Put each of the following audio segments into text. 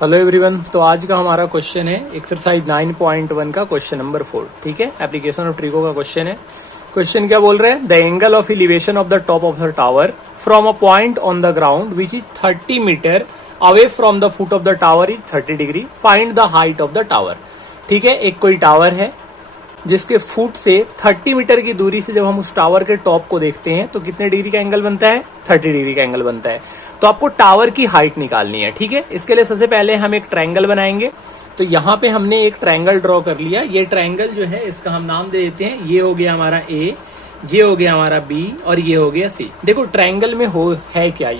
Hello everyone. तो आज का हमारा क्वेश्चन है एक्सरसाइज 9.1 का क्वेश्चन नंबर 4। ठीक है, एप्लीकेशन ऑफ ट्रिको का क्वेश्चन है। क्वेश्चन क्या बोल रहे हैं? The angle of elevation of the top of the tower from a point on the ground which is 30 metre away from the foot of the tower is 30 degree. Find the height of the tower. ठीक है, एक कोई tower है जिसके foot से 30 metre की दूरी से जब हम उस टावर के टॉप को देखते हैं तो कितने डिग्री का एंगल बनता है? 30 डिग्री का एंगल बनता है। तो आपको टावर की हाइट निकालनी है। ठीक है, इसके लिए सबसे पहले हम एक ट्रायंगल बनाएंगे। तो यहाँ पे हमने एक ट्रायंगल ड्रॉ कर लिया। ये ट्रायंगल जो है इसका हम नाम दे देते हैं, ये हो गया हमारा ए, ये हो गया हमारा बी और ये हो गया सी। देखो ट्रायंगल में है क्या,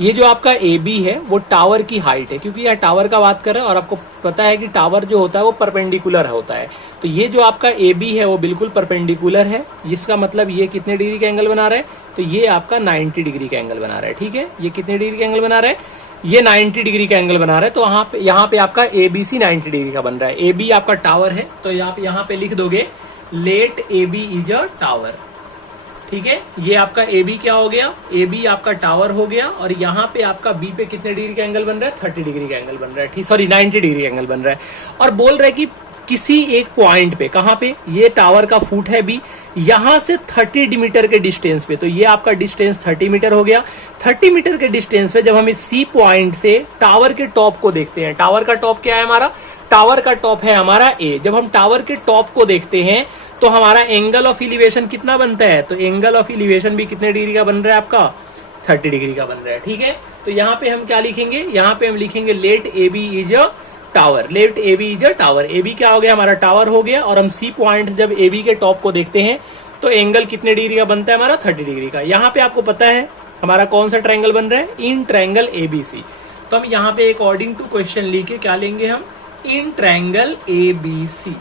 ये जो आपका ए बी है वो टावर की हाइट है, क्योंकि यह टावर का बात कर रहा है और आपको पता है कि टावर जो होता है वो परपेंडिकुलर होता है। तो ये जो आपका ए बी है वो बिल्कुल परपेंडिकुलर है, जिसका मतलब ये कितने डिग्री का एंगल बना रहा है? तो ये आपका 90 डिग्री का एंगल बना रहा है। ठीक है, ये कितने डिग्री का एंगल बना रहा है? ये 90 डिग्री का एंगल बना रहा है। तो यहाँ पे आपका ए बी सी 90 डिग्री का बन रहा है। ए बी आपका टावर है, तो आप यहाँ पे लिख दोगे let A B is a tower. ठीक है, ये आपका ए बी क्या हो गया? ए बी आपका टावर हो गया। और यहाँ पे आपका बी पे कितने डिग्री का एंगल बन रहा है? 30 डिग्री का एंगल बन रहा है। ठीक, सॉरी 90 डिग्री का एंगल बन रहा है। और बोल रहा है कि किसी एक पॉइंट पे, कहाँ पे? ये टावर का फुट है बी, यहां से 30 मीटर के डिस्टेंस पे। तो ये आपका डिस्टेंस 30 मीटर हो गया। 30 मीटर के डिस्टेंस पे जब हम इस सी पॉइंट से टावर के टॉप को देखते हैं, टावर का टॉप क्या है हमारा? टावर का टॉप है हमारा ए। जब हम टावर के टॉप को देखते हैं तो हमारा एंगल ऑफ एलिवेशन कितना बनता है? तो एंगल ऑफ एलिवेशन भी कितने डिग्री का बन रहा है आपका? 30 डिग्री का बन रहा है। ठीक है, तो यहाँ पे हम क्या लिखेंगे? यहाँ पे हम लिखेंगे let A B is a tower. Let A B is a tower. A B क्या हो गया? हमारा टावर हो गया। और हम सी पॉइंट जब ए बी के टॉप को देखते हैं तो एंगल कितने डिग्री का बनता है हमारा? 30 डिग्री का। यहाँ पे आपको पता है हमारा कौन सा ट्रायंगल बन रहा है? In triangle A B C. तो हम यहाँ पे अकॉर्डिंग टू क्वेश्चन लिखे क्या लेंगे हम? In triangle A B C.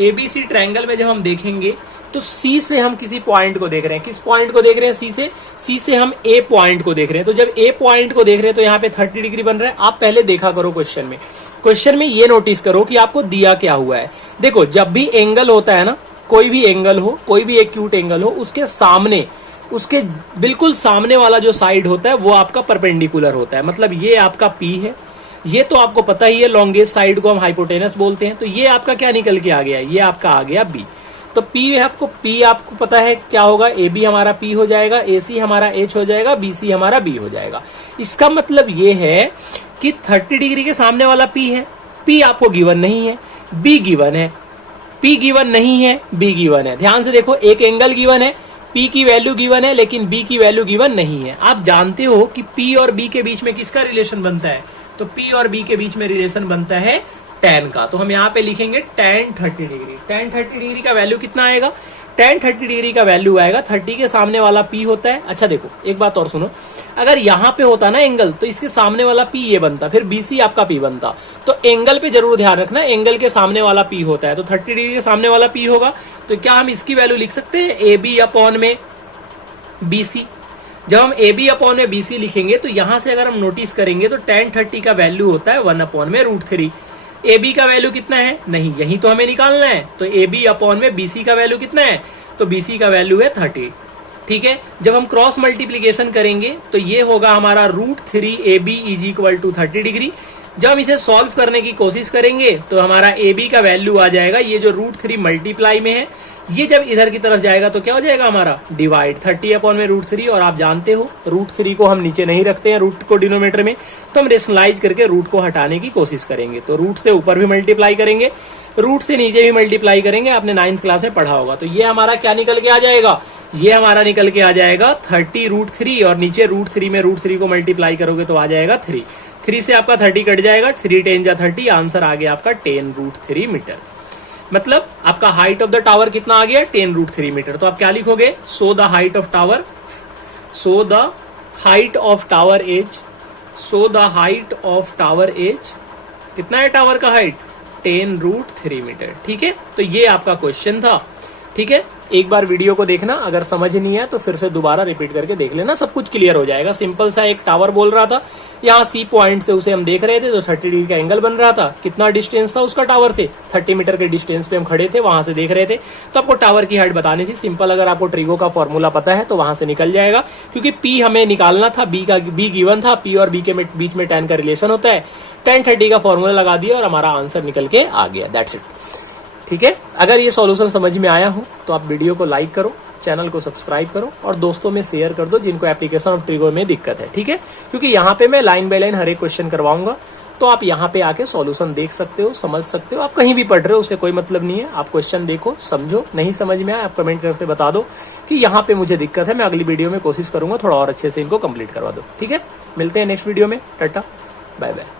A B C triangle में जब हम देखेंगे तो सी से हम किसी पॉइंट को देख रहे हैं। किस पॉइंट को देख रहे हैं? सी से हम ए पॉइंट को देख रहे हैं। तो जब ए पॉइंट को देख रहे हैं तो यहाँ पे 30 डिग्री बन रहा है। आप पहले देखा करो क्वेश्चन में ये नोटिस करो कि आपको दिया क्या हुआ है। देखो जब भी एंगल होता है ना, कोई भी एंगल हो, कोई भी एक्यूट एंगल हो, उसके सामने, उसके बिल्कुल सामने वाला जो साइड होता है वो आपका परपेंडिकुलर होता है। मतलब ये आपका पी है, ये तो आपको पता ही है, लॉन्गेस्ट साइड को हम हाइपोटेनस बोलते हैं। तो ये आपका क्या निकल के आ गया? ये आपका आ गया बी। तो पी आपको पता है क्या होगा? ए बी हमारा पी हो जाएगा, ए सी हमारा एच हो जाएगा, बी सी हमारा बी हो जाएगा। इसका मतलब ये है कि 30 डिग्री के सामने वाला पी है। पी आपको गिवन नहीं है, बी गिवन है। पी गिवन नहीं है, बी गिवन है। ध्यान से देखो, एक एंगल गिवन है, पी की वैल्यू गिवन है, लेकिन बी की वैल्यू गिवन नहीं है। आप जानते हो कि पी और बी के बीच में किसका रिलेशन बनता है? तो पी और बी के बीच में रिलेशन बनता है tan का। तो हम यहाँ पे लिखेंगे tan 30 डिग्री। tan 30 डिग्री का वैल्यू कितना आएगा? tan 30 डिग्री का वैल्यू आएगा, 30 के सामने वाला p होता है। अच्छा देखो एक बात और सुनो, अगर यहाँ पे होता ना एंगल तो इसके सामने वाला p ये बनता, फिर BC आपका p बनता। तो एंगल पे जरूर ध्यान रखना, एंगल के सामने वाला p होता है। तो 30 डिग्री के सामने वाला p होगा। तो क्या हम इसकी वैल्यू लिख सकते हैं? AB अपॉन में BC। जब हम ए बी अपॉन में बी सी लिखेंगे तो यहां से अगर हम नोटिस करेंगे तो tan 30 का वैल्यू होता है 1 अपॉन में √3। ए बी का वैल्यू कितना है? नहीं, यही तो हमें निकालना है। तो ए बी अपॉन में बी सी का वैल्यू कितना है? तो बी सी का वैल्यू है 30। ठीक है, जब हम क्रॉस मल्टीप्लीकेशन करेंगे तो ये होगा हमारा √3 A B is equal to 30 degree. जब हम इसे सॉल्व करने की कोशिश करेंगे तो हमारा ए बी का वैल्यू आ जाएगा, ये जो √3 मल्टीप्लाई में है, ये जब इधर की तरफ जाएगा तो क्या हो जाएगा हमारा? डिवाइड 30 अपॉन में √3। और आप जानते हो √3 को हम नीचे नहीं रखते हैं, रूट को डिनोमिनेटर में, तो हम रेशनलाइज करके रूट को हटाने की कोशिश करेंगे। तो रूट से ऊपर भी मल्टीप्लाई करेंगे, रूट से नीचे भी मल्टीप्लाई करेंगे। आपने 9th क्लास में पढ़ा होगा। तो ये हमारा क्या निकल के आ जाएगा? ये हमारा निकल के आ जाएगा 30 √3 और नीचे √3 में √3 को मल्टीप्लाई करोगे तो आ जाएगा 3। 3 से आपका 30 कट जाएगा, 3 10 जा 30, आंसर आ गया आपका 10 √3 मीटर। मतलब आपका हाइट ऑफ द टावर कितना आ गया? 10 √3 मीटर। तो आप क्या लिखोगे? So the height of tower, so the height of tower as, so the height of tower as कितना है टावर का हाइट? 10 √3 मीटर। ठीक है, तो ये आपका क्वेश्चन था। ठीक है, एक बार वीडियो को देखना, अगर समझ नहीं आया तो फिर से दोबारा रिपीट करके देख लेना, सब कुछ क्लियर हो जाएगा। सिंपल सा एक टावर बोल रहा था, यहाँ सी पॉइंट से उसे हम देख रहे थे तो 30 डिग्री का एंगल बन रहा था। कितना डिस्टेंस था उसका टावर से? 30 मीटर के डिस्टेंस पे हम खड़े थे, वहां से देख रहे थे। तो आपको टावर की हाइट बतानी थी। सिंपल, अगर आपको ट्रिगो का फॉर्मूला पता है तो वहां से निकल जाएगा, क्योंकि पी हमें निकालना था, बी गिवन था, पी और बी के बीच में tan का रिलेशन होता है। tan30 का फॉर्मूला लगा दिया और हमारा आंसर निकल के आ गया, दैट्स इट। ठीक है, अगर ये सॉल्यूशन समझ में आया हो तो आप वीडियो को लाइक करो, चैनल को सब्सक्राइब करो और दोस्तों में शेयर कर दो जिनको एप्लीकेशन ऑफ ट्रिगो में दिक्कत है। ठीक है, क्योंकि यहाँ पे मैं लाइन बाय लाइन हर एक क्वेश्चन करवाऊंगा, तो आप यहाँ पे आके सॉल्यूशन देख सकते हो, समझ सकते हो। आप कहीं भी पढ़ रहे हो उससे कोई मतलब नहीं है, आप क्वेश्चन देखो, समझो, नहीं समझ में आया आप कमेंट करके बता दो कि यहाँ पे मुझे दिक्कत है, मैं अगली वीडियो में कोशिश करूंगा थोड़ा और अच्छे से इनको कंप्लीट करवा दो। ठीक है, मिलते हैं नेक्स्ट वीडियो में, टाटा बाय बाय।